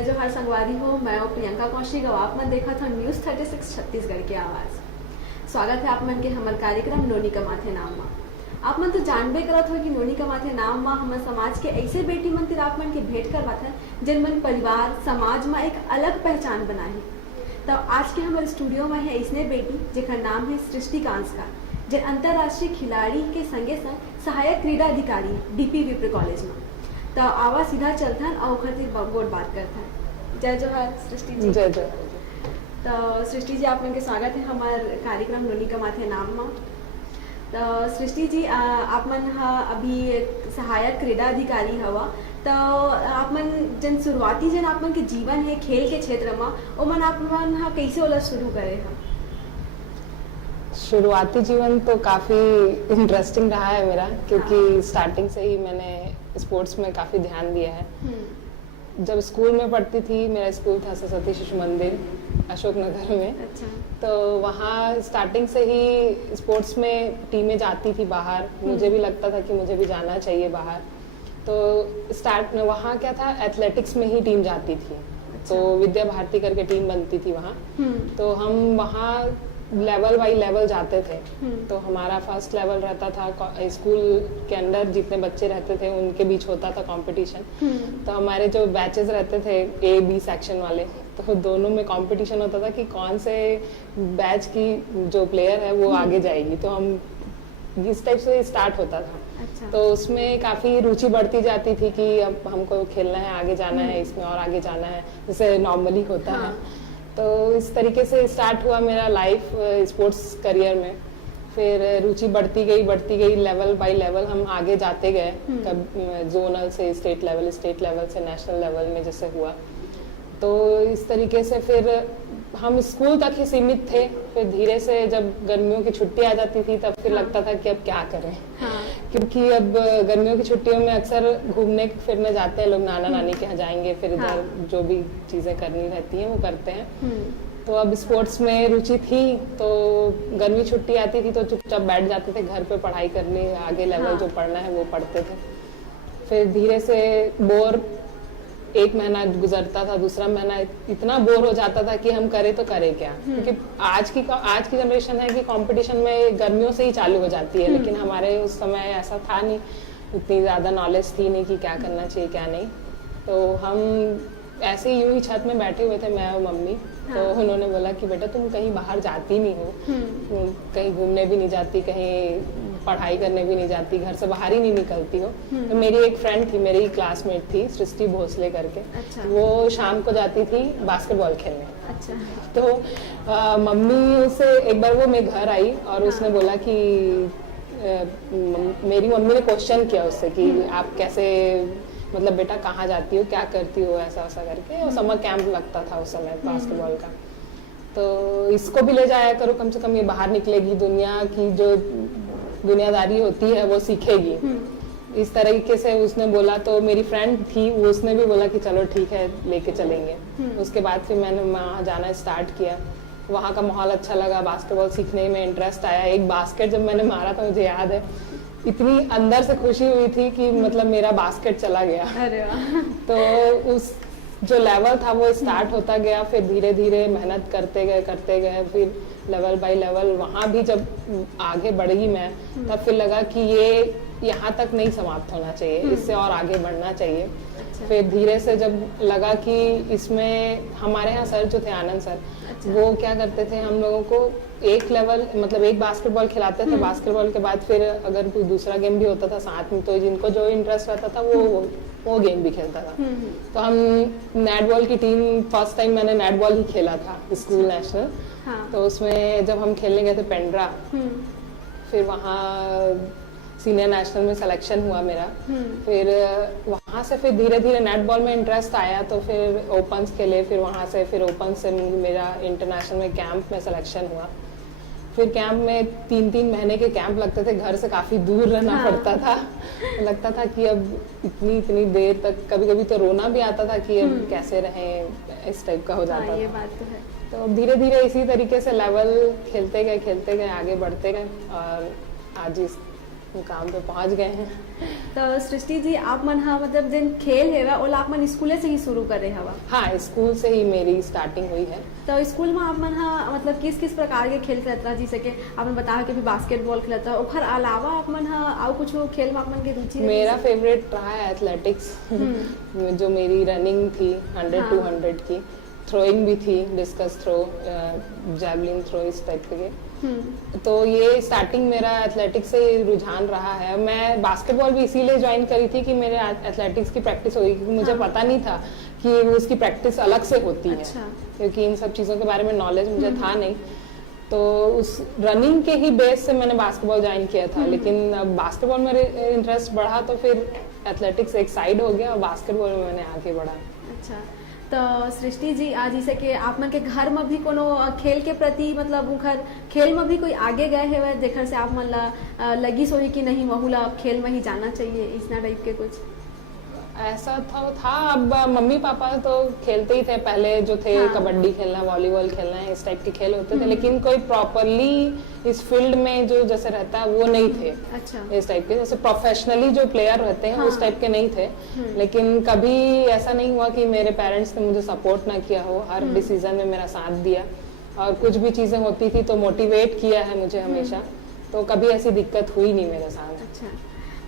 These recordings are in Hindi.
जय जोहार संगवारी हो। मैं हूँ प्रियंका कौशिक और आप मन देखा था न्यूज़ 36 छत्तीसगढ़ के आवाज़। स्वागत है आप मन के हमारे कार्यक्रम नोनी का माथे नाम मा। आप मन तो जानबे करत हो कि नोनी का माथे नाम मा हमारे समाज के ऐसे बेटी मन तिर आप मन के भेंट करवात है जिन मन परिवार समाज में एक अलग पहचान बनाही। तो आज के हमारे स्टूडियो में है ऐसने बेटी जिनका नाम है सृष्टि कांसका, जो अंतर्राष्ट्रीय खिलाड़ी के संगे संग सहायक क्रीड़ा अधिकारी डीपी विप्र कॉलेज में। तो आवा सीधा चलता है और खातिर बहुत बात करता है। जय जोहार सृष्टि जी। जय जय। तो सृष्टि जी आप मन के स्वागत है हमारे कार्यक्रम नोनी का माथे नाम में। तो सृष्टि जी आप मन अभी सहायक क्रीड़ा अधिकारी हवा, तो आप मन जन शुरुआती जन आप मन के जीवन है खेल के क्षेत्र में वो मन आप मन कैसे ओला शुरू करे है? शुरुआती जीवन तो काफ़ी इंटरेस्टिंग रहा है मेरा, क्योंकि स्टार्टिंग से ही मैंने स्पोर्ट्स में काफ़ी ध्यान दिया है। जब स्कूल में पढ़ती थी, मेरा स्कूल था सरस्वती शिशु मंदिर अशोकनगर में। अच्छा। तो वहाँ स्टार्टिंग से ही स्पोर्ट्स में टीमें जाती थी बाहर। मुझे भी लगता था कि मुझे भी जाना चाहिए बाहर। तो स्टार्ट में वहाँ क्या था, एथलेटिक्स में ही टीम जाती थी। अच्छा। तो विद्या भारती करके टीम बनती थी वहाँ। तो हम वहाँ लेवल बाई लेवल जाते थे। तो हमारा फर्स्ट लेवल रहता था, स्कूल के अंदर जितने बच्चे रहते थे उनके बीच होता था कंपटीशन। तो हमारे जो बैचेस रहते थे ए बी सेक्शन वाले, तो दोनों में कंपटीशन होता था कि कौन से बैच की जो प्लेयर है वो आगे जाएगी। तो हम इस टाइप से स्टार्ट होता था। अच्छा। तो उसमें काफ़ी रुचि बढ़ती जाती थी कि अब हमको खेलना है, आगे जाना है, इसमें और आगे जाना है, जैसे नॉर्मली होता है। तो इस तरीके से स्टार्ट हुआ मेरा लाइफ स्पोर्ट्स करियर में। फिर रुचि बढ़ती गई, लेवल बाय लेवल हम आगे जाते गए। कब जोनल से स्टेट लेवल से नेशनल लेवल में जैसे हुआ। तो इस तरीके से फिर हम स्कूल तक ही सीमित थे। फिर धीरे से जब गर्मियों की छुट्टी आ जाती थी तब फिर लगता था कि अब क्या करें। क्योंकि अब गर्मियों की छुट्टियों में अक्सर घूमने फिरने जाते हैं लोग, नाना नानी के यहाँ जाएंगे, फिर इधर जो भी चीज़ें करनी रहती हैं वो करते हैं। तो अब स्पोर्ट्स में रुचि थी, तो गर्मी छुट्टी आती थी तो चुपचाप बैठ जाते थे घर पे पढ़ाई करने, आगे लेवल जो पढ़ना है वो पढ़ते थे। फिर धीरे से एक महीना गुजरता था, दूसरा महीना इतना बोर हो जाता था कि हम करें तो करें क्या। क्योंकि आज की जनरेशन है कि कंपटीशन में गर्मियों से ही चालू हो जाती है, लेकिन हमारे उस समय ऐसा था नहीं, उतनी ज़्यादा नॉलेज थी नहीं कि क्या करना चाहिए क्या नहीं। तो हम ऐसे ही यूं ही छत में बैठे हुए थे, मैं और मम्मी। तो उन्होंने बोला कि बेटा तुम कहीं बाहर जाती नहीं हो, कहीं घूमने भी नहीं जाती, कहीं पढ़ाई करने भी नहीं जाती, घर से बाहर ही नहीं निकलती हो। तो मेरी एक फ्रेंड थी, मेरी क्लासमेट थी सृष्टि भोसले करके। अच्छा। वो शाम को जाती थी बास्केटबॉल खेलने। अच्छा। तो मम्मी से एक बार वो मेरे घर आई और उसने बोला कि मेरी मम्मी ने क्वेश्चन किया उससे कि आप कैसे, मतलब बेटा कहाँ जाती हो, क्या करती हो, ऐसा वैसा करके। और समर कैंप लगता था उस समय बास्केटबॉल का। तो इसको भी ले जाया करो, कम से कम ये बाहर निकलेगी, दुनिया की जो दुनियादारी होती है वो सीखेगी। इस तरीके से उसने बोला। तो मेरी फ्रेंड थी, वो उसने भी बोला कि चलो ठीक है लेके चलेंगे। उसके बाद फिर मैंने वहाँ जाना स्टार्ट किया। वहाँ का माहौल अच्छा लगा, बास्केटबॉल सीखने में इंटरेस्ट आया। एक बास्केट जब मैंने मारा था, मुझे याद है, इतनी अंदर से खुशी हुई थी कि मतलब मेरा बास्केट चला गया। अरे वाह। तो उस जो लेवल था वो स्टार्ट होता गया। फिर धीरे धीरे मेहनत करते गए, फिर लेवल बाय लेवल वहाँ भी जब आगे बढ़ गई मैं, तब फिर लगा कि ये यहाँ तक नहीं समाप्त होना चाहिए, इससे और आगे बढ़ना चाहिए। अच्छा। फिर धीरे से जब लगा कि इसमें हमारे यहाँ सर जो थे आनंद सर, वो क्या करते थे, हम लोगों को एक लेवल मतलब एक बास्केटबॉल खिलाते थे। बास्केटबॉल के बाद फिर अगर कोई दूसरा गेम भी होता था साथ में, तो जिनको जो इंटरेस्ट रहता था वो गेम भी खेलता था। तो हम नेटबॉल की टीम, फर्स्ट टाइम मैंने नेटबॉल ही खेला था स्कूल नेशनल। तो उसमें जब हम खेलने गए थे पेंड्रा, फिर वहाँ सीनियर नेशनल में सिलेक्शन हुआ मेरा। फिर वहाँ से फिर धीरे धीरे नेटबॉल में इंटरेस्ट आया, तो फिर ओपन्स खेले। फिर वहाँ से फिर ओपन से मेरा इंटरनेशनल में कैंप में सिलेक्शन हुआ। फिर कैंप में 3-3 महीने के कैंप लगते थे, घर से काफ़ी दूर रहना पड़ता था। लगता था कि अब इतनी देर तक, कभी कभी तो रोना भी आता था कि अब कैसे रहें, इस टाइप का हो जाता था। ये बात तो है। तो धीरे धीरे इसी तरीके से लेवल खेलते गए, आगे बढ़ते गए और आज इस मुकाम पे पहुंच गए हैं। तो सृष्टि जी आप मन हा मतलब जिन खेल है ओला आप मन स्कूले से ही शुरू करे हवा। हाँ, स्कूल से ही मेरी स्टार्टिंग हुई है। तो स्कूल में आप मन हा मतलब किस किस प्रकार के खेल खेलत रहा, जैसे कि आपने बताया कि भी बास्केटबॉल खेलत रहा, ओखर अलावा आप मन हा और कुछ खेल में आप मन के रुचि रही? मेरा फेवरेट रहा है एथलेटिक्स जो मेरी रनिंग थी 100-200 की, थ्रोइंग भी थी, डिस्कस थ्रो, जैवलिन थ्रो, इस टाइप के। तो ये स्टार्टिंग मेरा एथलेटिक्स से रुझान रहा है। मैं बास्केटबॉल भी इसीलिए ज्वाइन करी थी कि मेरे एथलेटिक्स की प्रैक्टिस होगी, क्योंकि मुझे पता नहीं था कि वो उसकी प्रैक्टिस अलग से होती है। क्योंकि इन सब चीज़ों के बारे में नॉलेज मुझे था नहीं, तो उस रनिंग के ही बेस से मैंने बास्केटबॉल ज्वाइन किया था। लेकिन अब बास्केटबॉल में इंटरेस्ट बढ़ा तो फिर एथलेटिक्स एक साइड हो गया और बास्केटबॉल में मैंने आगे बढ़ा। अच्छा, तो सृष्टि जी आज जैसे कि आप मन के घर में भी कोनो खेल के प्रति मतलब उखर खेल में भी कोई आगे गए है जेखर से आप मन ला लगी सोई कि नहीं वहुला खेल में ही जाना चाहिए, इतना टाइप के कुछ ऐसा था। अब मम्मी पापा तो खेलते ही थे पहले, जो थे कबड्डी खेलना, वॉलीबॉल खेलना, इस टाइप के खेल होते थे, लेकिन कोई प्रॉपरली इस फील्ड में जो जैसे रहता है वो नहीं थे। अच्छा। इस टाइप के जैसे प्रोफेशनली जो प्लेयर रहते हैं उस टाइप के नहीं थे। लेकिन कभी ऐसा नहीं हुआ कि मेरे पेरेंट्स ने मुझे सपोर्ट ना किया हो, हर डिसीजन में मेरा साथ दिया, और कुछ भी चीजें होती थी तो मोटिवेट किया है मुझे हमेशा। तो कभी ऐसी दिक्कत हुई नहीं मेरे साथ। अच्छा,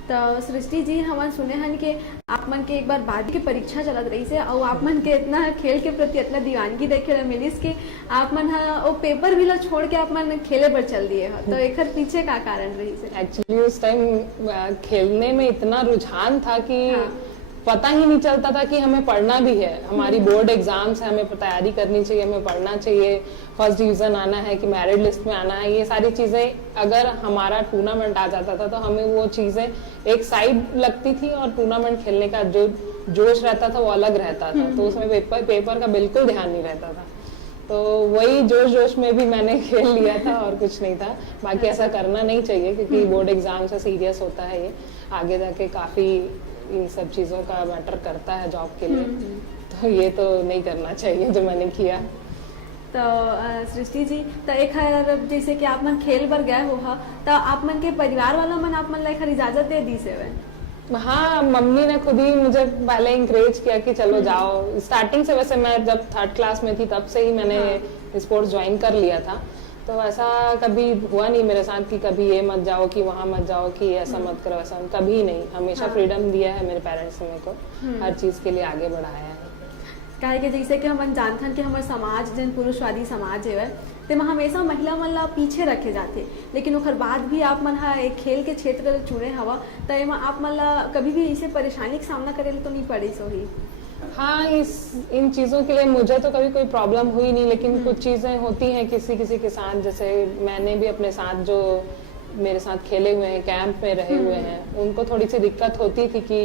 तो सृष्टि जी हम सुने हन कि आप मन के एक बार बाद की परीक्षा चलत रही से और आप मन के इतना खेल के प्रति इतना दीवानगी देखे ला मिलिस कि आप मन वो पेपर भी ला छोड़ के आप मन खेले पर चल दिए हो, तो एक पीछे का कारण रही से? एक्चुअली उस टाइम खेलने में इतना रुझान था कि पता ही नहीं चलता था कि हमें पढ़ना भी है, हमारी बोर्ड एग्जाम्स है, हमें तैयारी करनी चाहिए, हमें पढ़ना चाहिए, फर्स्ट डिवीजन आना है कि मेरिट लिस्ट में आना है। ये सारी चीजें अगर हमारा टूर्नामेंट आ जाता था तो हमें वो चीजें एक साइड लगती थी और टूर्नामेंट खेलने का जो जोश रहता था वो अलग रहता था। तो उसमें पेपर का बिल्कुल ध्यान नहीं रहता था। तो वही जोश में भी मैंने खेल लिया था और कुछ नहीं था। बाकी ऐसा करना नहीं चाहिए क्योंकि बोर्ड एग्जाम से सीरियस होता है, ये आगे जाके काफी इन सब चीजों का मैटर करता है जॉब के लिए। तो ये तो नहीं करना चाहिए जो मैंने किया। तो सृष्टि जी, तो एक जैसे कि आप मन खेल पर गए हो तो आप मन के परिवार वाला मन आप मन ला इजाजत दे दी से? हाँ, मम्मी ने खुद ही मुझे पहले इंकरेज किया कि चलो जाओ। स्टार्टिंग से, वैसे मैं जब 3rd क्लास में थी तब से ही मैंने स्पोर्ट्स ज्वाइन कर लिया था। तो ऐसा कभी हुआ नहीं मेरे साथ कि कभी ये मत जाओ कि वहाँ मत जाओ कि ऐसा मत करो, ऐसा कभी नहीं। हमेशा फ्रीडम दिया है मेरे पेरेंट्स ने मेरे को, हर चीज के लिए आगे बढ़ाया है। काहे कि जैसे कि हम जानते हैं कि हमारे समाज जिन पुरुषवादी समाज है ते में हमेशा महिला मन ला पीछे रखे जाते, लेकिन ओकर बाद भी आप मन हा एक खेल के क्षेत्र चुने हवा तो एमा आप मन ला कभी भी इसे परेशानी का सामना करे तो नहीं पड़ी सोही? हाँ, इन चीज़ों के लिए मुझे तो कभी कोई प्रॉब्लम हुई नहीं, लेकिन कुछ चीज़ें होती हैं किसी के साथ। जैसे मैंने भी अपने साथ जो मेरे साथ खेले हुए हैं, कैंप में रहे हुए हैं, उनको थोड़ी सी दिक्कत होती थी कि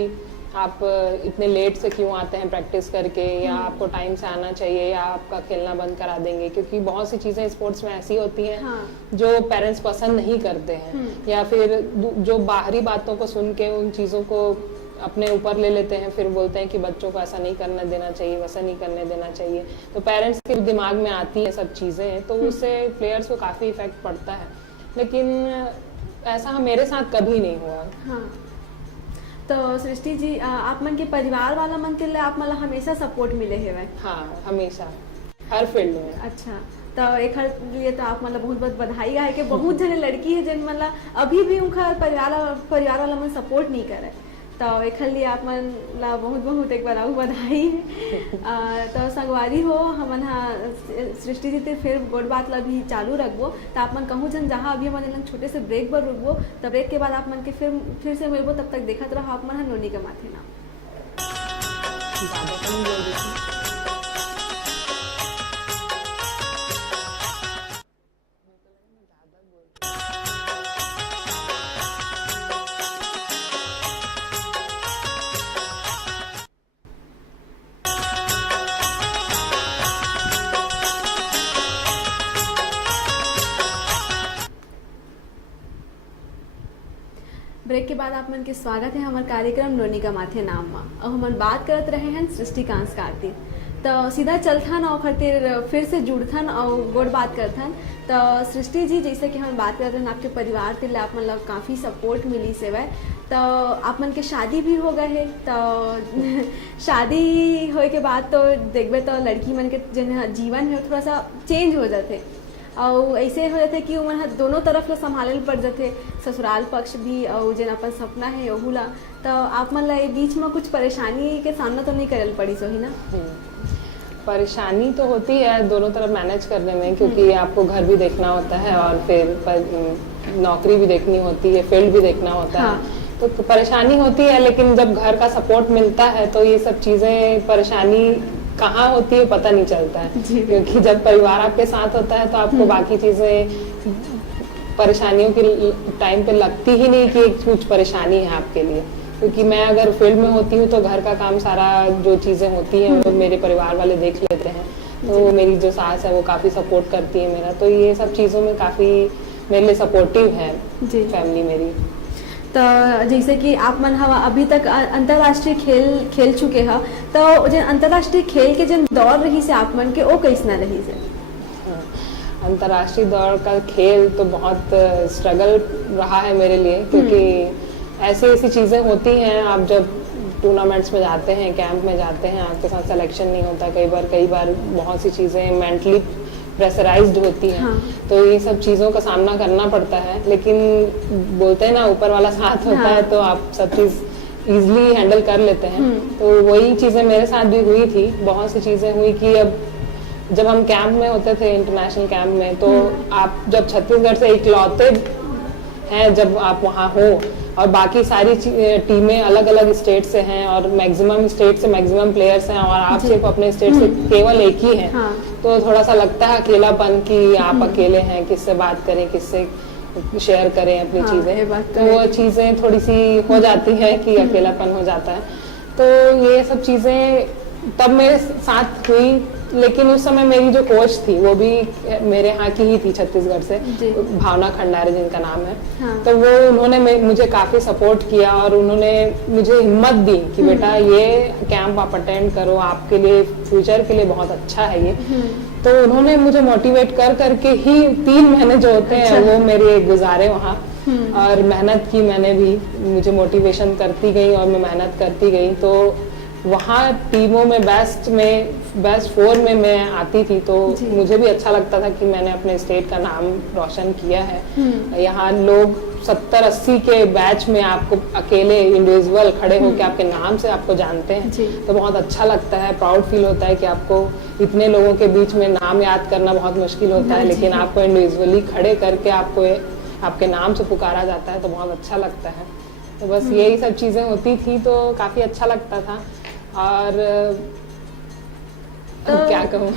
आप इतने लेट से क्यों आते हैं प्रैक्टिस करके, या आपको टाइम से आना चाहिए, या आपका खेलना बंद करा देंगे। क्योंकि बहुत सी चीज़ें स्पोर्ट्स में ऐसी होती हैं जो पेरेंट्स पसंद नहीं करते हैं, या फिर जो बाहरी बातों को सुन के उन चीज़ों को अपने ऊपर ले लेते हैं, फिर बोलते हैं कि बच्चों को ऐसा नहीं करने देना चाहिए, वैसा नहीं करने देना चाहिए। तो पेरेंट्स के दिमाग में आती है सब चीज़ें, तो उससे प्लेयर्स को काफ़ी इफेक्ट पड़ता है। लेकिन ऐसा मेरे साथ कभी नहीं हुआ। हाँ। तो सृष्टि जी, आप मन के परिवार वाला मन के लिए आप मन हमेशा सपोर्ट मिले है? हाँ, हमेशा, हर फील्ड में। अच्छा, तो एक लिए तो आप मतलब बहुत बहुत बधाई है कि बहुत जने लड़की है जिन मतलब अभी भी उनका परिवार वाला मन सपोर्ट नहीं करे, तो एक लिए आप मन ला बहुत बहुत एक बार बधाई है। तो संगवारी हो हमन सृष्टि जी फिर गोड बात ला भी चालू रखबो, तो आप मन कहूँ जन जहाँ अभी मन छोटे से ब्रेक पर रुकबो, तो ब्रेक के बाद आप मन के फिर से मिलबो, तब तक देखत रहो आप मन नोनी के माथे नाम। ब्रेक के बाद आप मन के स्वागत है हमारे कार्यक्रम नोनी का माथे नाम में। और हम बात करते रहे हैं सृष्टि कांस कार्तिक। तो सीधा चलथन और फिर से जुड़थन और गोड़ बात करथन। तो सृष्टि जी, जैसे कि हम बात करते हैं आपके परिवार के लिए आप मतलब काफ़ी सपोर्ट मिली सेवा, तो आप मन के शादी भी हो गए है। तो शादी होए के बाद तो देखबे तो लड़की मन के जन जीवन है थोड़ा सा चेंज हो जाते और ऐसे हो जाते कि उमन दोनों तरफ ला संभाले पड़ जाते, ससुराल पक्ष भी और जन अपन सपना है ओहू ला। तो आप मन ला बीच में कुछ परेशानी के सामना तो नहीं करल पड़ी सोही ना? परेशानी तो होती है दोनों तरफ मैनेज करने में, क्योंकि आपको घर भी देखना होता है और फिर नौकरी भी देखनी होती है, फील्ड भी देखना होता है। तो परेशानी होती है, लेकिन जब घर का सपोर्ट मिलता है तो ये सब चीज़ें परेशानी कहाँ होती है पता नहीं चलता है, क्योंकि जब परिवार आपके साथ होता है तो आपको बाकी चीज़ें परेशानियों की टाइम पे लगती ही नहीं कि कुछ परेशानी है आपके लिए। क्योंकि मैं अगर फील्ड में होती हूँ तो घर का काम सारा जो चीज़ें होती हैं वो मेरे परिवार वाले देख लेते हैं। तो मेरी जो सास है वो काफ़ी सपोर्ट करती है मेरा, तो ये सब चीज़ों में काफ़ी मेरे लिए सपोर्टिव है फैमिली मेरी। तो जैसे कि आप मन हवा अभी तक अंतर्राष्ट्रीय खेल चुके हैं, तो जो अंतर्राष्ट्रीय खेल के जो दौर रही से आप मन के वो कैसना रही से? अंतर्राष्ट्रीय दौर का खेल तो बहुत स्ट्रगल रहा है मेरे लिए, क्योंकि ऐसी चीज़ें होती हैं। आप जब टूर्नामेंट्स में जाते हैं, कैंप में जाते हैं, आपके साथ सिलेक्शन नहीं होता, कई बार बहुत सी चीज़ें मेंटली प्रेशराइज्ड होती हैं। तो ये सब चीज़ों का सामना करना पड़ता है, लेकिन बोलते हैं ना ऊपर वाला साथ होता है तो आप सब चीज़ ईजिली हैंडल कर लेते हैं। तो वही चीज़ें मेरे साथ भी हुई थी। बहुत सी चीज़ें हुई कि अब जब हम कैंप में होते थे, इंटरनेशनल कैंप में, तो आप जब छत्तीसगढ़ से इकलौते हैं जब आप वहाँ हो और बाकी सारी टीमें अलग अलग स्टेट से हैं और मैक्सिमम स्टेट से मैक्सिमम प्लेयर्स हैं और आप सिर्फ अपने स्टेट से केवल एक ही हैं, तो थोड़ा सा लगता है अकेलापन कि आप अकेले हैं, किससे बात करें, किससे शेयर करें अपनी चीज़ें। तो वो चीज़ें थोड़ी सी हो जाती है कि अकेलापन हो जाता है। तो ये सब चीज़ें तब मेरे साथ हुई, लेकिन उस समय मेरी जो कोच थी वो भी मेरे यहाँ की ही थी, छत्तीसगढ़ से, भावना खंडारे जिनका नाम है। तो वो उन्होंने मुझे काफ़ी सपोर्ट किया और उन्होंने मुझे हिम्मत दी कि बेटा ये कैंप आप अटेंड करो, आपके लिए फ्यूचर के लिए बहुत अच्छा है ये। तो उन्होंने मुझे मोटिवेट कर करके ही 3 महीने जो होते हैं वो मेरे गुजारे वहाँ, और मेहनत की मैंने भी, मुझे मोटिवेशन करती गई और मैं मेहनत करती गई। तो वहाँ टीमों में बेस्ट 4 में मैं आती थी, तो मुझे भी अच्छा लगता था कि मैंने अपने स्टेट का नाम रोशन किया है। यहाँ लोग 70-80 के बैच में आपको अकेले इंडिविजुअल खड़े होकर आपके नाम से आपको जानते हैं, तो बहुत अच्छा लगता है, प्राउड फील होता है कि आपको इतने लोगों के बीच में नाम याद करना बहुत मुश्किल होता है, लेकिन आपको इंडिविजुअली खड़े करके आपको आपके नाम से पुकारा जाता है, तो बहुत अच्छा लगता है। तो बस यही सब चीज़ें होती थी, तो काफ़ी अच्छा लगता था। और तो क्या कहूँ।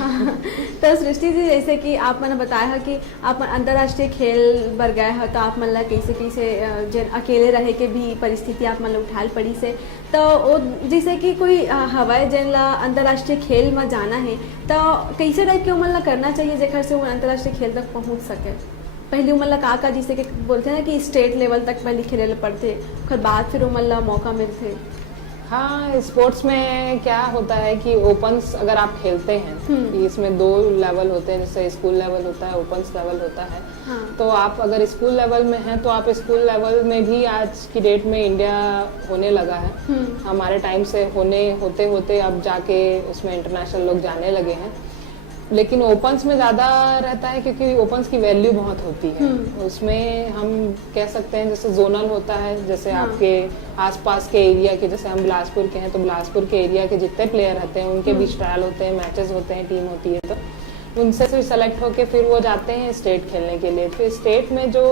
तो सृष्टि जी, जैसे कि आप मैंने बताया कि आप अंतर्राष्ट्रीय खेल बर गए हो, तो आप मतलब कैसे अकेले रहे के भी परिस्थिति आप मतलब उठाल पड़ी से, तो वो जैसे कि कोई हवाई जन ला अंतर्राष्ट्रीय खेल में जाना है, तो कैसे रह के मतलब करना चाहिए जेकर से वो अंतर्राष्ट्रीय खेल तक पहुँच सके? पहले मतलब का जिसे कि बोलते हैं ना कि स्टेट लेवल तक पहले खेले पड़ते, फिर बाद फिर मतलब मौका मिलते। हाँ, स्पोर्ट्स में क्या होता है कि ओपन्स अगर आप खेलते हैं, इसमें 2 लेवल होते हैं, जैसे स्कूल लेवल होता है, ओपन्स लेवल होता है। तो आप अगर स्कूल लेवल में हैं तो आप स्कूल लेवल में भी आज की डेट में इंडिया होने लगा है। हमारे टाइम से होते होते अब जाके उसमें इंटरनेशनल लोग जाने लगे हैं। लेकिन ओपन्स में ज़्यादा रहता है क्योंकि ओपन्स की वैल्यू बहुत होती है। उसमें हम कह सकते हैं जैसे जोनल होता है, जैसे आपके आसपास के एरिया के, जैसे हम बिलासपुर के हैं तो बिलासपुर के एरिया के जितने प्लेयर रहते हैं उनके बीच ट्रायल होते हैं, मैचेस होते हैं, टीम होती है, तो उनसे फिर सेलेक्ट होके फिर वो जाते हैं स्टेट खेलने के लिए। फिर स्टेट में जो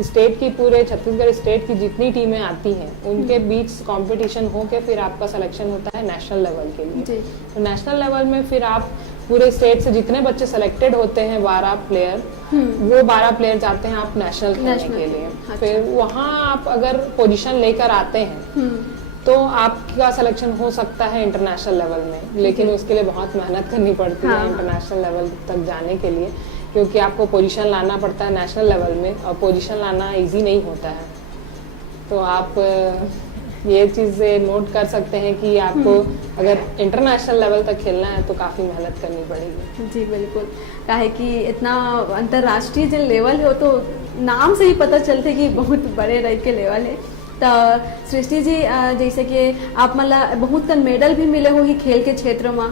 स्टेट की पूरे छत्तीसगढ़ स्टेट की जितनी टीमें आती हैं उनके बीच कंपटीशन होके फिर आपका सिलेक्शन होता है नेशनल लेवल के लिए। तो नेशनल लेवल में फिर आप पूरे स्टेट से जितने बच्चे सेलेक्टेड होते हैं 12 प्लेयर, वो 12 प्लेयर जाते हैं आप नेशनल खेलने के लिए। फिर वहाँ आप अगर पोजीशन लेकर आते हैं तो आपका सिलेक्शन हो सकता है इंटरनेशनल लेवल में, लेकिन उसके लिए बहुत मेहनत करनी पड़ती है इंटरनेशनल लेवल तक जाने के लिए, क्योंकि आपको पोजीशन लाना पड़ता है नेशनल लेवल में और पोजीशन लाना इजी नहीं होता है। तो आप ये चीज़ें नोट कर सकते हैं कि आपको अगर इंटरनेशनल लेवल तक खेलना है तो काफ़ी मेहनत करनी पड़ेगी। जी बिल्कुल, काहे कि इतना अंतर्राष्ट्रीय जो लेवल है वो तो नाम से ही पता चलते कि बहुत बड़े टाइप के लेवल है। तो सृष्टि जी जैसे कि आप मतलब बहुत कन मेडल भी मिले हो ही खेल के क्षेत्र में।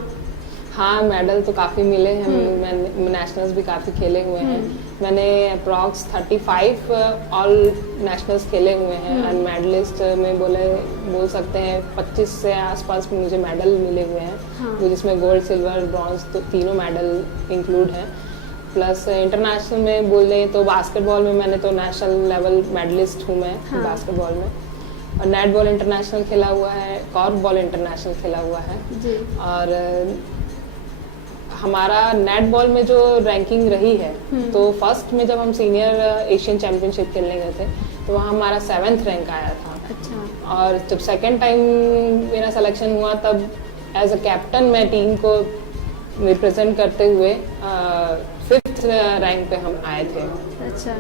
हाँ, मेडल तो काफ़ी मिले हैं, मैंने नेशनल्स भी काफ़ी खेले हुए हैं। मैंने अप्रॉक्स 35 ऑल नेशनल्स खेले हुए हैं एंड मेडलिस्ट में बोल सकते हैं 25 से आसपास मुझे मेडल मिले हुए हैं। हाँ। जिसमें गोल्ड, सिल्वर, ब्रॉन्ज तो तीनों मेडल इंक्लूड हैं। प्लस इंटरनेशनल में बोलें तो बास्केटबॉल में मैंने तो नेशनल लेवल मेडलिस्ट हूँ मैं। हाँ। बास्केटबॉल में और नेट बॉल इंटरनेशनल खेला हुआ है, कॉर्फ बॉल इंटरनेशनल खेला हुआ है। जी। और हमारा नेट बॉल में जो रैंकिंग रही है तो फर्स्ट में जब हम सीनियर एशियन चैंपियनशिप खेलने गए थे तो वहाँ हमारा 7th रैंक आया था। अच्छा। और जब सेकेंड टाइम मेरा सिलेक्शन हुआ तब एज अ कैप्टन मैं टीम को रिप्रेजेंट करते हुए 5th रैंक पे हम आए थे। अच्छा।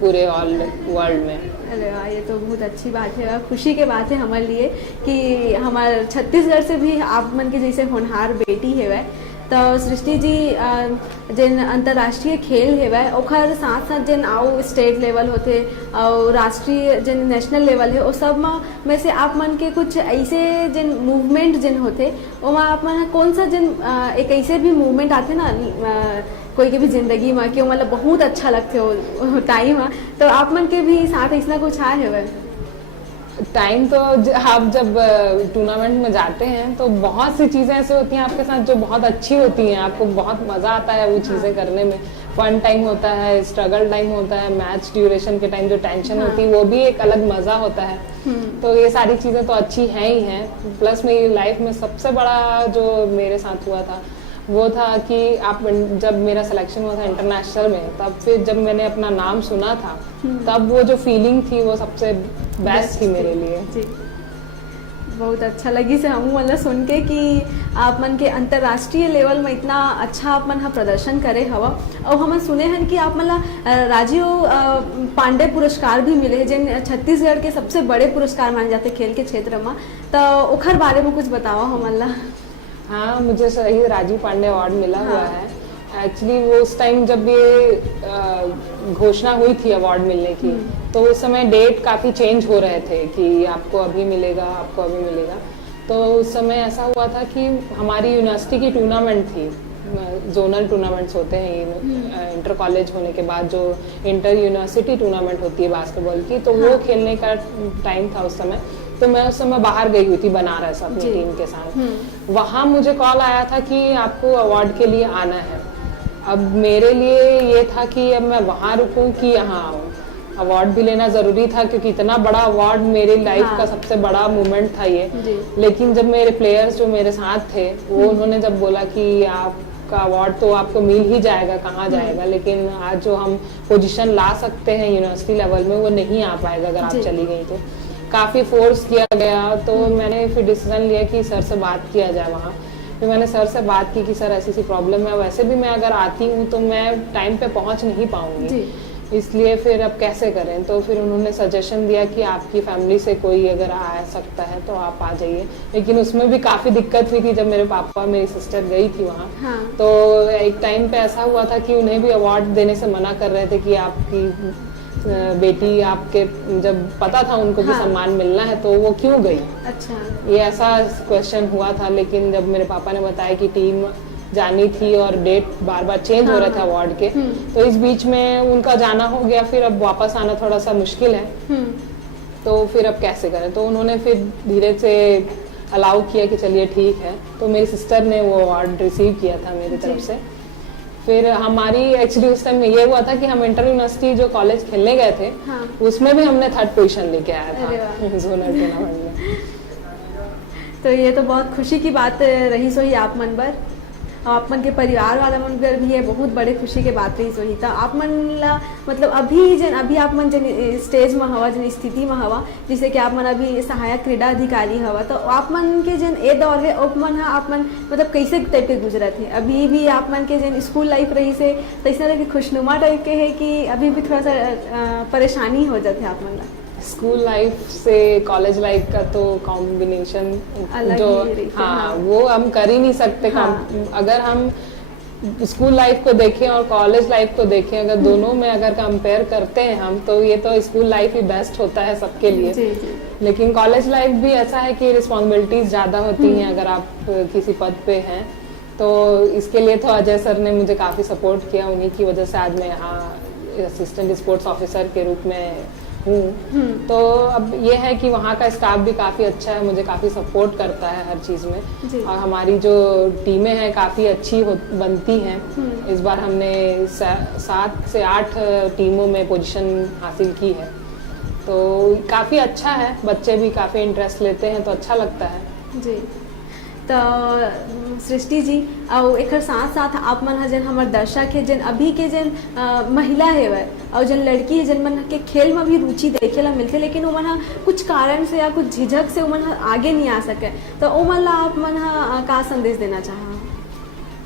पूरे ऑल वर्ल्ड में। अरे वाह, ये तो बहुत अच्छी बात है, खुशी के बात है हमारे लिए कि हमारे छत्तीसगढ़ से भी आप मन के जैसे होनहार बेटी है वह। तो सृष्टि जी जिन अंतर्राष्ट्रीय खेल है वह ओखर साथ साथ जिन आओ स्टेट लेवल होते और राष्ट्रीय जिन नेशनल लेवल है वो सब में से आप मन के कुछ ऐसे जिन मूवमेंट जिन होते वो आप मन कौन सा जिन एक ऐसे भी मूवमेंट आते ना कोई के भी जिंदगी में कि मतलब बहुत अच्छा लगते हो टाइम, तो आप मन के भी साथ ऐसा कुछ आए है टाइम तो आप जब टूर्नामेंट में जाते हैं तो बहुत सी चीज़ें ऐसे होती हैं आपके साथ जो बहुत अच्छी होती हैं, आपको बहुत मज़ा आता है वो चीज़ें करने में। फन टाइम होता है, स्ट्रगल टाइम होता है, मैच ड्यूरेशन के टाइम जो टेंशन होती है वो भी एक अलग मज़ा होता है। तो ये सारी चीज़ें तो अच्छी हैं ही हैं। प्लस मेरी लाइफ में सबसे बड़ा जो मेरे साथ हुआ था वो था कि आप जब मेरा सिलेक्शन हुआ था इंटरनेशनल में तब फिर जब मैंने अपना नाम सुना था तब वो जो फीलिंग थी वो सबसे बेस्ट थी मेरे लिए। जी, बहुत अच्छा लगी से हम मतलब सुन के कि आप मन के अंतर्राष्ट्रीय लेवल में इतना अच्छा आप मन प्रदर्शन करे हवा। और हम सुने हैं कि आप मतलब राजीव पांडे पुरस्कार भी मिले हैं जिन छत्तीसगढ़ के सबसे बड़े पुरस्कार माने जाते खेल के क्षेत्र में, तो ओखर बारे में कुछ बताओ हम। हाँ, मुझे सही राजीव पांडे अवार्ड मिला हुआ है। एक्चुअली वो उस टाइम जब ये घोषणा हुई थी अवार्ड मिलने की तो उस समय डेट काफ़ी चेंज हो रहे थे कि आपको अभी मिलेगा, आपको अभी मिलेगा। तो उस समय ऐसा हुआ था कि हमारी यूनिवर्सिटी की टूर्नामेंट थी, जोनल टूर्नामेंट्स होते हैं ये इंटर कॉलेज होने के बाद जो इंटर यूनिवर्सिटी टूर्नामेंट होती है बास्केटबॉल की, तो वो खेलने का टाइम था उस समय। तो मैं उस समय बाहर गई हुई थी बनारस अपनी टीम के साथ। वहाँ मुझे कॉल आया था कि आपको अवार्ड के लिए आना है। अब मेरे लिए ये था कि अब मैं वहाँ रुकूं कि यहाँ आऊँ। अवार्ड भी लेना ज़रूरी था क्योंकि इतना बड़ा अवार्ड मेरी लाइफ का सबसे बड़ा मोमेंट था ये। लेकिन जब मेरे प्लेयर्स जो मेरे साथ थे वो उन्होंने जब बोला कि आपका अवार्ड तो आपको मिल ही जाएगा, कहाँ जाएगा, लेकिन आज जो हम पोजीशन ला सकते हैं यूनिवर्सिटी लेवल में वो नहीं आ पाएगा अगर आप चली गई तो। काफ़ी फोर्स किया गया तो मैंने फिर डिसीजन लिया कि सर से बात किया जाए वहाँ। फिर मैंने सर से बात की कि सर ऐसी सी प्रॉब्लम है, वैसे भी मैं अगर आती हूँ तो मैं टाइम पे पहुँच नहीं पाऊँगी, इसलिए फिर अब कैसे करें। तो फिर उन्होंने सजेशन दिया कि आपकी फैमिली से कोई अगर आ सकता है तो आप आ जाइए। लेकिन उसमें भी काफ़ी दिक्कत हुई थी जब मेरे पापा मेरी सिस्टर गई थी वहाँ। तो एक टाइम पे ऐसा हुआ था कि उन्हें भी अवार्ड देने से मना कर रहे थे कि आपकी बेटी आपके, जब पता था उनको कि सम्मान मिलना है तो वो क्यों गई। अच्छा, ये ऐसा क्वेश्चन हुआ था। लेकिन जब मेरे पापा ने बताया कि टीम जानी थी और डेट बार बार चेंज हो रहे थे अवार्ड के, तो इस बीच में उनका जाना हो गया, फिर अब वापस आना थोड़ा सा मुश्किल है। तो फिर अब कैसे करें, तो उन्होंने फिर धीरे से अलाउ किया कि चलिए ठीक है। तो मेरी सिस्टर ने वो अवार्ड रिसीव किया था मेरी तरफ से। फिर हमारी एक्चुअली उस टाइम में ये हुआ था कि हम इंटर यूनिवर्सिटी जो कॉलेज खेलने गए थे उसमें भी हमने 3rd पोजीशन लेके आया था जोनल टूर्नामेंट में। तो ये तो बहुत खुशी की बात रही सोही आप मन पर, आप मन के परिवार वाला मन पर भी ये बहुत बड़े खुशी के बात रही सोही। तो आप मन ला मतलब अभी आप मन जन स्टेज में हवा, जन स्थिति में हवा, जैसे कि आप मन अभी सहायक क्रीडा अधिकारी हवा, तो आप मन के जन ए दौर है ओप मन आप मन मतलब कैसे टाइप के गुजरत है? अभी भी आप मन के जन स्कूल लाइफ रही से तो इस तरह के खुशनुमा टाइप के है कि अभी भी थोड़ा सा परेशानी हो जाते है आप मन ला? स्कूल लाइफ से कॉलेज लाइफ का तो कॉम्बिनेशन अलग जो ही रही थी, हाँ, हाँ। वो हम कर ही नहीं सकते। हाँ। अगर हम स्कूल लाइफ को देखें और कॉलेज लाइफ को देखें, अगर दोनों में अगर कंपेयर करते हैं हम, तो ये तो स्कूल लाइफ ही बेस्ट होता है सबके लिए। जी जी। लेकिन कॉलेज लाइफ भी ऐसा है कि रिस्पॉन्सिबिलिटीज ज़्यादा होती हैं अगर आप किसी पद पे हैं। तो इसके लिए तो अजय सर ने मुझे काफ़ी सपोर्ट किया, उन्हीं की वजह से आज मैं यहाँ असिस्टेंट स्पोर्ट्स ऑफिसर के रूप में हूँ। तो अब ये है कि वहाँ का स्टाफ भी काफ़ी अच्छा है, मुझे काफ़ी सपोर्ट करता है हर चीज़ जी। में। और हमारी जो टीमें हैं काफ़ी अच्छी बनती हैं। इस बार हमने 7 से 8 टीमों में पोजीशन हासिल की है, तो काफ़ी अच्छा है। बच्चे भी काफ़ी इंटरेस्ट लेते हैं, तो अच्छा लगता है जी। तो सृष्टि जी, और एक साथ साथ आप मन जन हमार दर्शक है जन अभी के जन महिला है और जन लड़की है जन मन के खेल में भी रुचि देखे ला मिलते, लेकिन वो मन कुछ कारण से या कुछ झिझक से वो मन आगे नहीं आ सके, तो वो मन ला आप मन का संदेश देना चाह?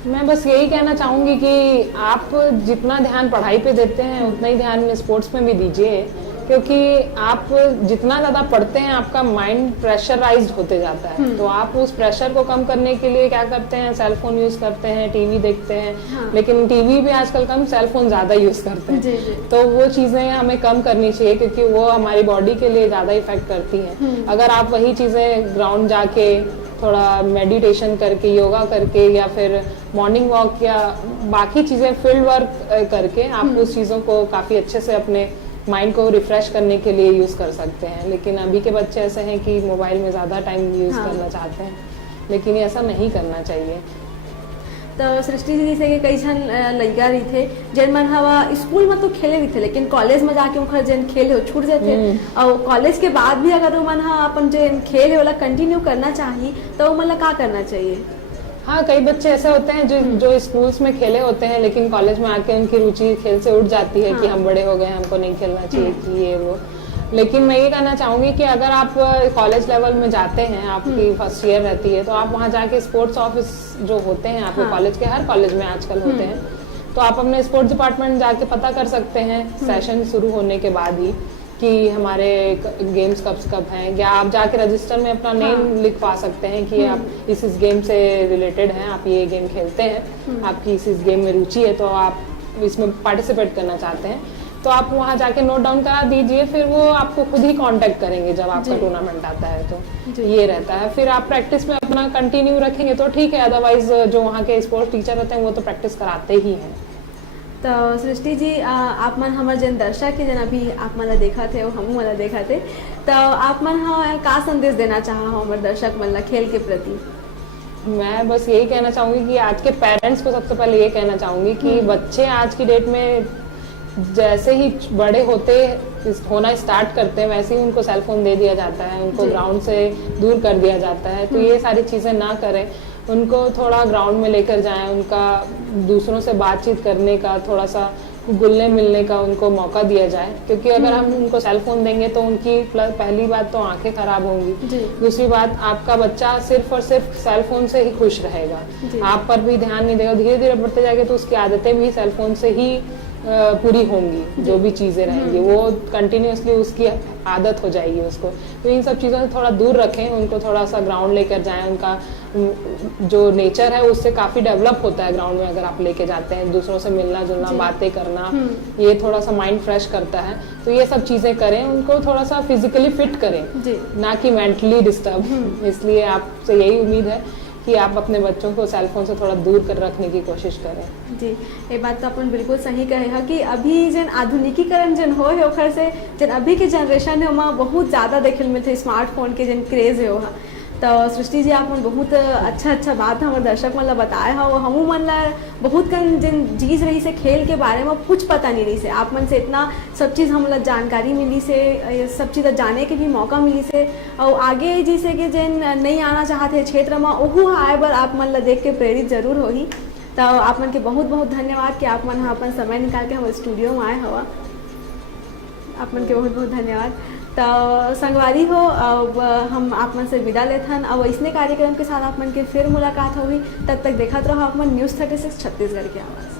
मैं बस यही कहना चाहूँगी कि आप जितना ध्यान पढ़ाई पे देते हैं उतना ही ध्यान स्पोर्ट्स में भी दीजिए, क्योंकि आप जितना ज़्यादा पढ़ते हैं आपका माइंड प्रेशराइज्ड होते जाता है। तो आप उस प्रेशर को कम करने के लिए क्या करते हैं, सेल फोन यूज़ करते हैं, टीवी देखते हैं। हाँ। लेकिन टीवी भी आजकल कम, सेल फोन ज़्यादा यूज़ करते हैं। जी जी। तो वो चीज़ें हमें कम करनी चाहिए, क्योंकि वो हमारी बॉडी के लिए ज़्यादा इफेक्ट करती हैं। अगर आप वही चीज़ें ग्राउंड जाके थोड़ा मेडिटेशन करके, योगा करके, या फिर मॉर्निंग वॉक या बाकी चीज़ें फील्ड वर्क करके आप उस चीज़ों को काफ़ी अच्छे से अपने माइंड को रिफ्रेश करने के लिए यूज़ कर सकते हैं। लेकिन अभी के बच्चे ऐसे हैं कि मोबाइल में ज़्यादा टाइम यूज़ करना चाहते हैं, लेकिन ये ऐसा नहीं करना चाहिए। तो सृष्टि जी से कई जन लड़का रही थे जन मन हवा स्कूल में तो खेले रही थे, लेकिन कॉलेज में जाके उनका जन खेल हो छूट जाते, और कॉलेज के बाद भी अगर वो मन अपन जो खेल है वाला कंटिन्यू करना चाहिए तो वो मतलब क्या करना चाहिए? हाँ, कई बच्चे ऐसे होते हैं जो स्कूल्स में खेले होते हैं, लेकिन कॉलेज में आके उनकी रुचि खेल से उठ जाती है। कि हम बड़े हो गए, हमको नहीं खेलना चाहिए कि ये वो। लेकिन मैं ये कहना चाहूँगी कि अगर आप कॉलेज लेवल में जाते हैं, आपकी फर्स्ट ईयर रहती है, तो आप वहाँ जाके स्पोर्ट्स ऑफिस जो होते हैं आपके कॉलेज के, हर कॉलेज में आजकल होते हैं, तो आप अपने स्पोर्ट्स डिपार्टमेंट जाके पता कर सकते हैं सेशन शुरू होने के बाद ही कि हमारे गेम्स कब हैं, या आप जाके रजिस्टर में अपना नेम लिखवा सकते हैं कि आप इस गेम से रिलेटेड हैं, आप ये गेम खेलते हैं, आपकी इस गेम में रुचि है, तो आप इसमें पार्टिसिपेट करना चाहते हैं, तो आप वहाँ जाके नोट डाउन करा दीजिए। फिर वो आपको खुद ही कांटेक्ट करेंगे जब आपका टूर्नामेंट आता है। तो ये रहता है। फिर आप प्रैक्टिस में अपना कंटिन्यू रखेंगे तो ठीक है, अदरवाइज जो वहाँ के स्पोर्ट्स टीचर होते हैं वो तो प्रैक्टिस कराते ही हैं। तो सृष्टि जी, आप मन हमारे जन दर्शक के जन अभी आप मन देखा थे और हम मन देखा थे, तो आप मन का संदेश देना चाह हमारे दर्शक मन खेल के प्रति? मैं बस यही कहना चाहूँगी कि आज के पेरेंट्स को सबसे पहले ये कहना चाहूँगी कि बच्चे आज की डेट में जैसे ही बड़े होना स्टार्ट करते हैं, वैसे ही उनको सेल फोन दे दिया जाता है, उनको ग्राउंड से दूर कर दिया जाता है। तो ये सारी चीज़ें ना करें, उनको थोड़ा ग्राउंड में लेकर जाएं, उनका दूसरों से बातचीत करने का, थोड़ा सा घुलने मिलने का उनको मौका दिया जाए। क्योंकि अगर हम उनको सेल फोन देंगे तो उनकी पहली बात तो आंखें खराब होंगी, दूसरी बात आपका बच्चा सिर्फ और सिर्फ सेल फोन से ही खुश रहेगा, आप पर भी ध्यान नहीं देगा। धीरे धीरे बढ़ते जाएंगे तो उसकी आदतें भी सेल फोन से ही पूरी होंगी, जो भी चीज़ें रहेंगी वो कंटिन्यूसली उसकी आदत हो जाएगी उसको। तो इन सब चीज़ों से थोड़ा दूर रखें, उनको थोड़ा सा ग्राउंड लेकर जाएं। उनका जो नेचर है उससे काफ़ी डेवलप होता है ग्राउंड में अगर आप लेके जाते हैं, दूसरों से मिलना जुलना, बातें करना, ये थोड़ा सा माइंड फ्रेश करता है। तो ये सब चीज़ें करें, उनको थोड़ा सा फिजिकली फिट करें, ना कि मेंटली डिस्टर्ब। इसलिए आपसे यही उम्मीद है कि आप अपने बच्चों को सेल फोन से थोड़ा दूर कर रखने की कोशिश करें। जी, ये बात तो अपन बिल्कुल सही कहे है कि अभी जन आधुनिकीकरण जन हो है ओखर से जन अभी के जनरेशन है वहाँ बहुत ज़्यादा देखे मिलते स्मार्टफोन के जन क्रेज है वहाँ। तो सृष्टि जी, आप मन बहुत अच्छा बात हमारे दर्शक मन ला बताए हो, हमू मन ला बहुत कन जिन चीज़ रही से खेल के बारे में कुछ पता नहीं रही से, आप मन से इतना सब चीज़ हम ला जानकारी मिली से, सब चीज़ जाने के भी मौका मिली से, और आगे जैसे कि जिन नहीं आना चाहते क्षेत्र में ओहू आए बर आप मन ला देख के प्रेरित जरूर होही। तो आप मन के बहुत बहुत धन्यवाद कि आप मन अपन समय निकाल के हमारे स्टूडियो में आए हवा। आप मन के बहुत बहुत धन्यवाद। तो संगवारी हो, अब हम आप मन से विदा लेथन। अब इसने कार्यक्रम के साथ आप मन के फिर मुलाकात होगी, तब तक देखते रहो आप मन न्यूज़ 36 छत्तीसगढ़ की आवाज़।